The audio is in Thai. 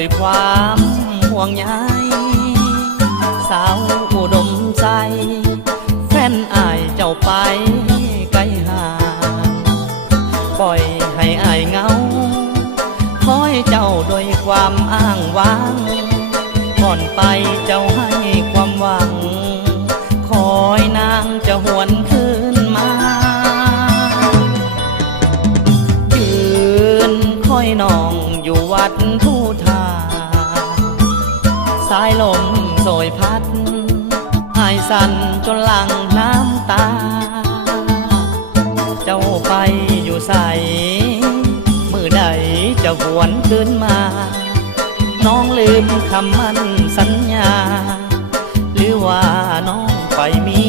ด้วยความห่วงใยสาวอุดมใจแฟนอายเจ้าไปไกลห่างปล่อยให้อายเหงาคอยเจ้าด้วยความอ้างว้างก่อนไปเจ้าให้ความหวังคอยนางจะหวนคืนมายืนคอยน้องอยู่วัดผู้ทาสายลมโสยพัดหายสั่นจนหลั่งน้ำตาเจ้าไปอยู่ใสมือใดจะหวนคืนมาน้องลืมคำมั่นสัญญาหรือว่าน้องไปมี